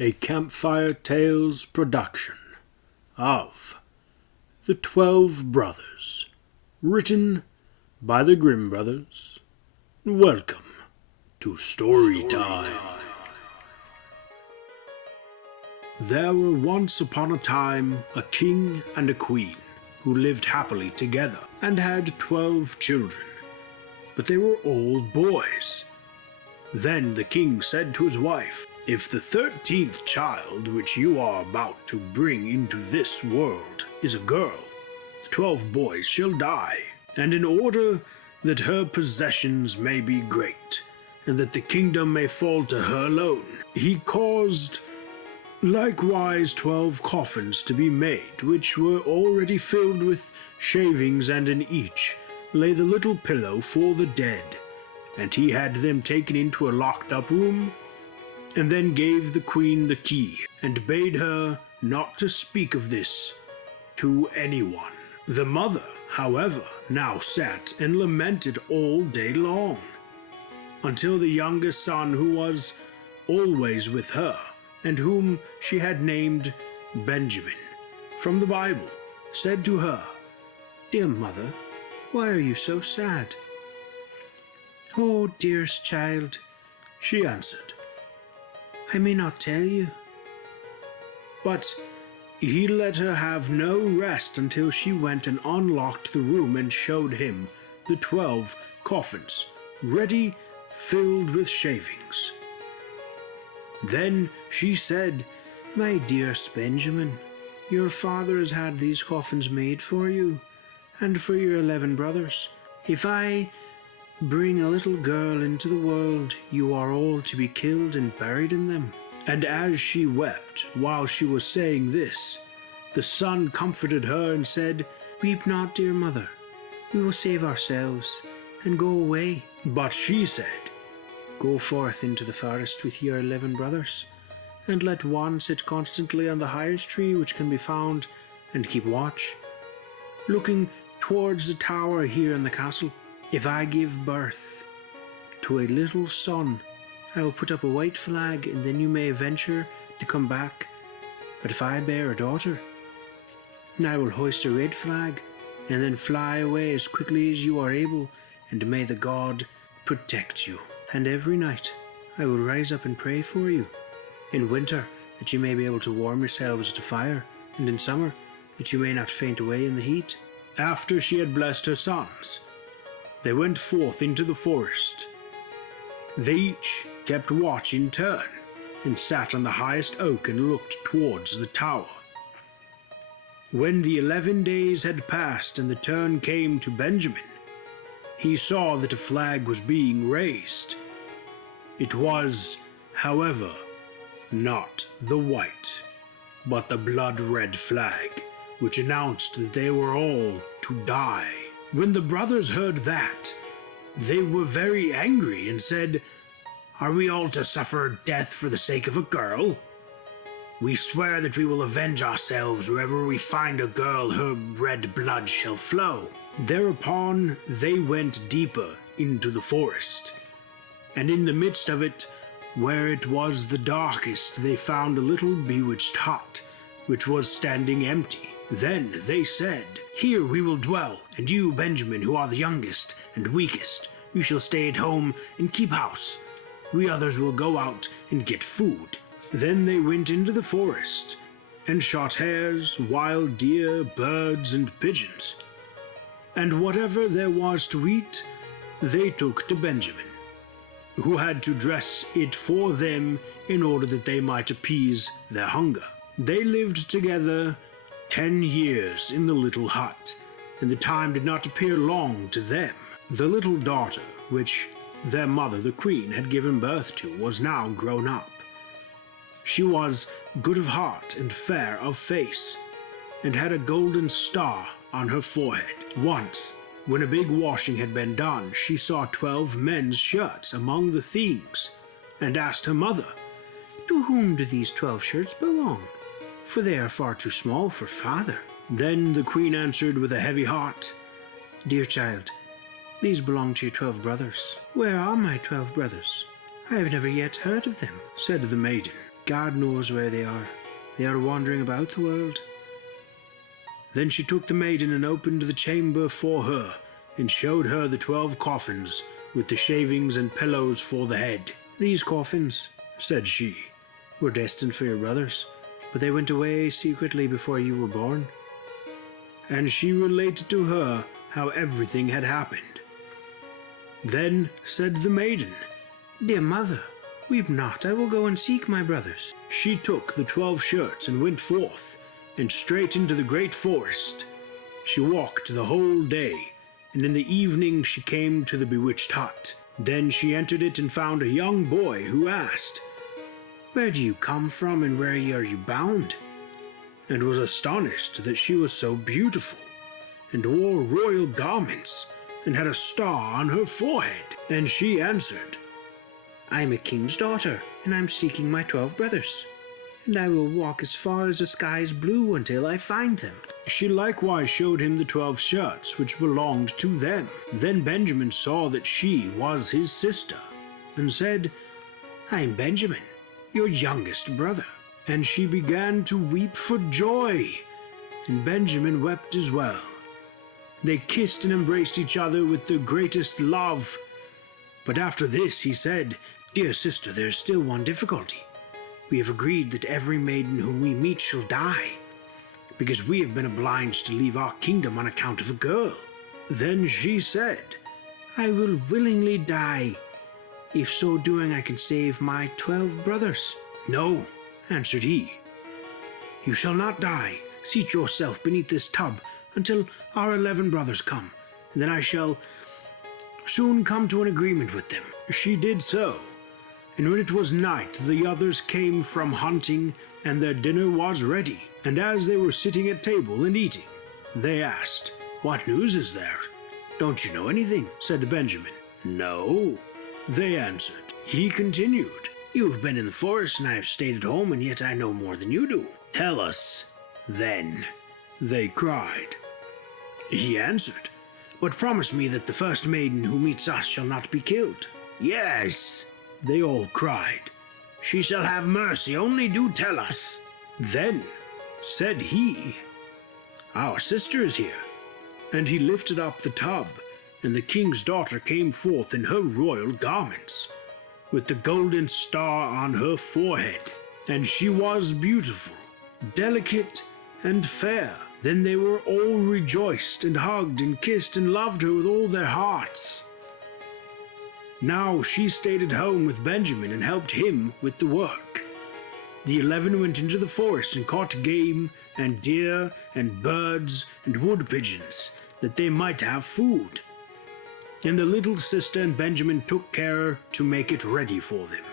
A Campfire Tales production of The 12 Brothers, written by the Grimm brothers. Welcome to Story Time. There were once upon a time a king and a queen who lived happily together and had 12 children, but they were all boys. Then the king said to his wife, "If the 13th child which you are about to bring into this world is a girl, the 12 boys shall die, and in order that her possessions may be great, and that the kingdom may fall to her alone, he caused likewise 12 coffins to be made, which were already filled with shavings, and in each lay the little pillow for the dead. And he had them taken into a locked-up room, and then gave the queen the key, and bade her not to speak of this to anyone. The mother, however, now sat and lamented all day long, until the youngest son, who was always with her, and whom she had named Benjamin, from the Bible, said to her, "Dear mother, why are you so sad?" "Oh, dearest child," she answered, "I may not tell you." But he let her have no rest until she went and unlocked the room and showed him the 12 coffins, ready filled with shavings. Then she said, "My dearest Benjamin, your father has had these coffins made for you, and for your 11 brothers. If I bring a little girl into the world, you are all to be killed and buried in them." And as she wept while she was saying this, the son comforted her and said, "Weep not, dear mother, we will save ourselves and go away." But she said, "Go forth into the forest with your 11 brothers, and let one sit constantly on the highest tree which can be found, and keep watch, looking towards the tower here in the castle. If I give birth to a little son, I will put up a white flag, and then you may venture to come back. But if I bear a daughter, I will hoist a red flag, and then fly away as quickly as you are able, and may the God protect you. And every night I will rise up and pray for you. In winter, that you may be able to warm yourselves at a fire, and in summer, that you may not faint away in the heat." After she had blessed her sons, they went forth into the forest. They each kept watch in turn, and sat on the highest oak and looked towards the tower. When the 11 days had passed and the turn came to Benjamin, he saw that a flag was being raised. It was, however, not the white, but the blood-red flag, which announced that they were all to die. When the brothers heard that, they were very angry and said, "Are we all to suffer death for the sake of a girl? We swear that we will avenge ourselves wherever we find a girl, her red blood shall flow." Thereupon they went deeper into the forest, and in the midst of it, where it was the darkest, they found a little bewitched hut, which was standing empty. Then they said, "Here we will dwell, and you, Benjamin, who are the youngest and weakest, you shall stay at home and keep house. We others will go out and get food." Then they went into the forest, and shot hares, wild deer, birds, and pigeons. And whatever there was to eat, they took to Benjamin, who had to dress it for them in order that they might appease their hunger. They lived together 10 years in the little hut, and the time did not appear long to them. The little daughter, which their mother, the queen, had given birth to, was now grown up. She was good of heart and fair of face, and had a golden star on her forehead. Once, when a big washing had been done, she saw 12 men's shirts among the things, and asked her mother, "To whom do these 12 shirts belong? For they are far too small for father." Then the queen answered with a heavy heart, "Dear child, these belong to your 12 brothers." "Where are my 12 brothers? I have never yet heard of them," said the maiden. God knows where they are. They are wandering about the world. Then she took the maiden and opened the chamber for her, and showed her the 12 coffins, with the shavings and pillows for the head. These coffins, said she, were destined for your brothers, but they went away secretly before you were born. And she related to her how everything had happened. Then said the maiden, Dear mother, weep not, I will go and seek my brothers. She took the 12 shirts and went forth, and straight into the great forest. She walked the whole day, and in the evening she came to the bewitched hut. Then she entered it and found a young boy who asked, Where do you come from and where are you bound? And was astonished that she was so beautiful, and wore royal garments, and had a star on her forehead. And she answered, I am a king's daughter, and I am seeking my 12 brothers, and I will walk as far as the sky is blue until I find them. She likewise showed him the 12 shirts which belonged to them. Then Benjamin saw that she was his sister, and said, I am Benjamin, your youngest brother. And she began to weep for joy, and Benjamin wept as well. They kissed and embraced each other with the greatest love. But after this he said, Dear sister, there is still one difficulty. We have agreed that every maiden whom we meet shall die, because we have been obliged to leave our kingdom on account of a girl. Then she said, I will willingly die. If so doing I can save my 12 brothers. No, answered he. You shall not die. Seat yourself beneath this tub until our 11 brothers come, and then I shall soon come to an agreement with them. She did so, and when it was night the others came from hunting, and their dinner was ready. And as they were sitting at table and eating, they asked, What news is there? Don't you know anything? Said Benjamin. No, they answered. He continued, You have been in the forest, and I have stayed at home, and yet I know more than you do. Tell us, then, they cried. He answered, But promise me that the first maiden who meets us shall not be killed. Yes, they all cried. She shall have mercy, only do tell us. Then said he, Our sister is here. And he lifted up the tub, and the king's daughter came forth in her royal garments, with the golden star on her forehead. And she was beautiful, delicate, and fair. Then they were all rejoiced, and hugged, and kissed, and loved her with all their hearts. Now she stayed at home with Benjamin and helped him with the work. The 11 went into the forest and caught game, and deer, and birds, and wood pigeons, that they might have food. And the little sister and Benjamin took care to make it ready for them.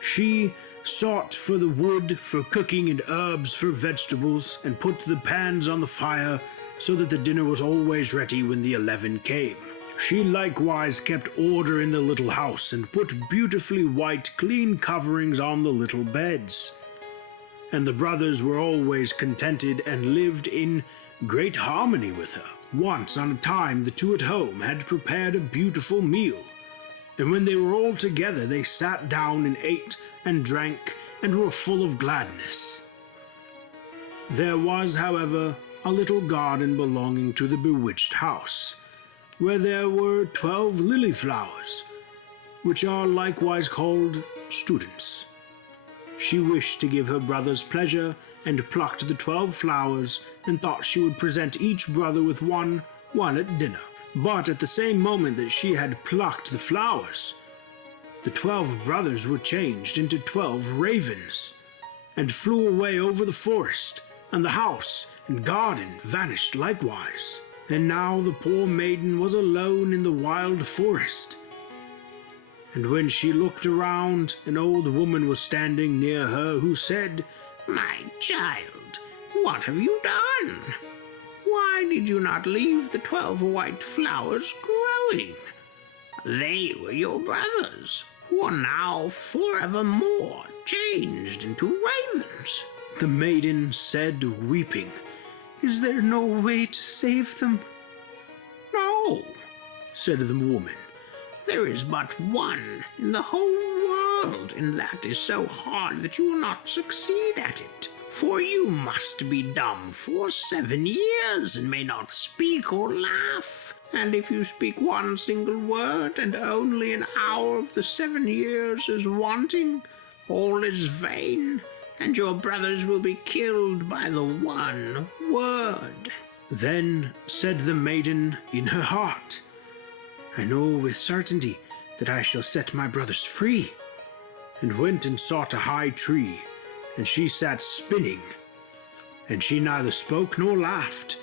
She sought for the wood for cooking and herbs for vegetables, and put the pans on the fire, so that the dinner was always ready when the 11 came. She likewise kept order in the little house, and put beautifully white, clean coverings on the little beds. And the brothers were always contented, and lived in great harmony with her. Once on a time the 2 at home had prepared a beautiful meal, and when they were all together they sat down and ate and drank, and were full of gladness. There was, however, a little garden belonging to the bewitched house, where there were 12 lily flowers, which are likewise called students. She wished to give her brothers pleasure, and plucked the 12 flowers, and thought she would present each brother with one while at dinner. But at the same moment that she had plucked the flowers, the 12 brothers were changed into 12 ravens, and flew away over the forest, and the house and garden vanished likewise. And now the poor maiden was alone in the wild forest. And when she looked around, an old woman was standing near her, who said, My child, what have you done? Why did you not leave the 12 white flowers growing? They were your brothers, who are now forevermore changed into ravens. The maiden said, weeping, Is there no way to save them? No, said the woman. There is but one in the whole world, and that is so hard that you will not succeed at it. For you must be dumb for 7 years, and may not speak or laugh. And if you speak one single word, and only an hour of the 7 years is wanting, all is vain, and your brothers will be killed by the one word. Then said the maiden in her heart, I know with certainty that I shall set my brothers free, and went and sought a high tree, and she sat spinning, and she neither spoke nor laughed.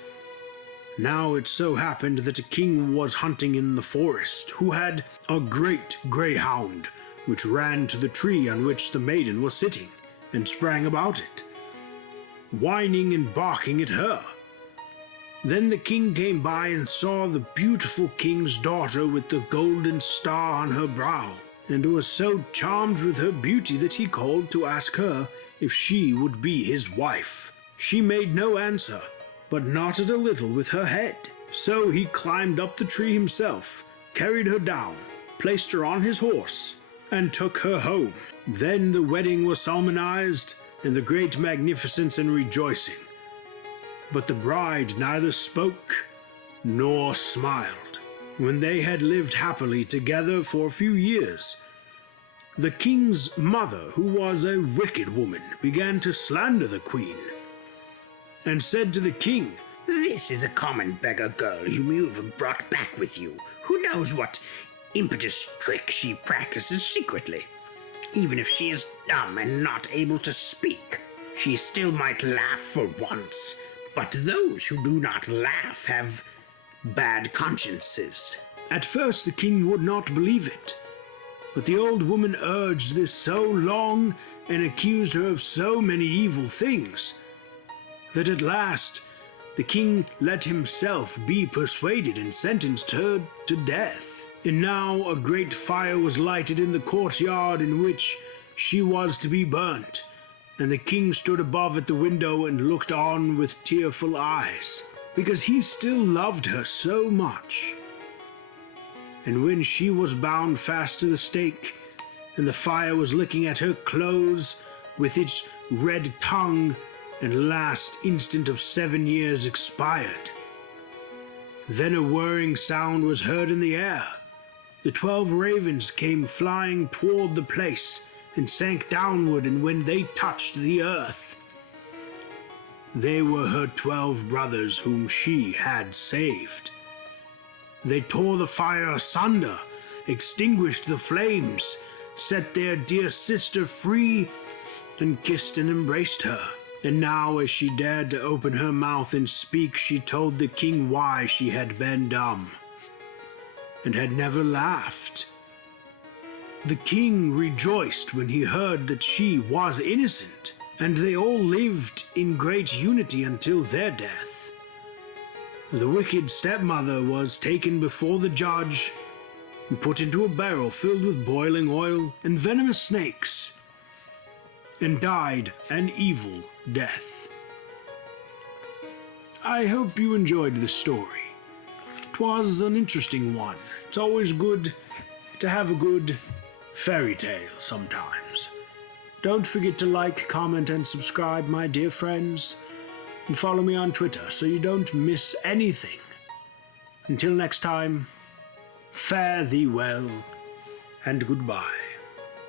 Now it so happened that a king was hunting in the forest, who had a great greyhound, which ran to the tree on which the maiden was sitting, and sprang about it, whining and barking at her. Then the king came by and saw the beautiful king's daughter with the golden star on her brow, and was so charmed with her beauty that he called to ask her if she would be his wife. She made no answer, but nodded a little with her head. So he climbed up the tree himself, carried her down, placed her on his horse, and took her home. Then the wedding was solemnized, and the great magnificence and rejoicing. But the bride neither spoke nor smiled. When they had lived happily together for a few years, the king's mother, who was a wicked woman, began to slander the queen, and said to the king, This is a common beggar girl whom you have brought back with you. Who knows what impious trick she practices secretly? Even if she is dumb and not able to speak, she still might laugh for once. But those who do not laugh have bad consciences. At first the king would not believe it, but the old woman urged this so long and accused her of so many evil things, that at last the king let himself be persuaded and sentenced her to death. And now a great fire was lighted in the courtyard in which she was to be burnt, and the king stood above at the window and looked on with tearful eyes, because he still loved her so much. And when she was bound fast to the stake, and the fire was licking at her clothes with its red tongue, and last instant of 7 years expired, then a whirring sound was heard in the air. The 12 ravens came flying toward the place, and sank downward, and when they touched the earth, they were her 12 brothers whom she had saved. They tore the fire asunder, extinguished the flames, set their dear sister free, and kissed and embraced her. And now, as she dared to open her mouth and speak, she told the king why she had been dumb, and had never laughed. The king rejoiced when he heard that she was innocent, and they all lived in great unity until their death. The wicked stepmother was taken before the judge and put into a barrel filled with boiling oil and venomous snakes, and died an evil death. I hope you enjoyed this story. 'Twas an interesting one. It's always good to have a good fairy tale sometimes. Don't forget to like, comment, and subscribe, my dear friends, and follow me on Twitter so you don't miss anything. Until next time, fare thee well, and goodbye.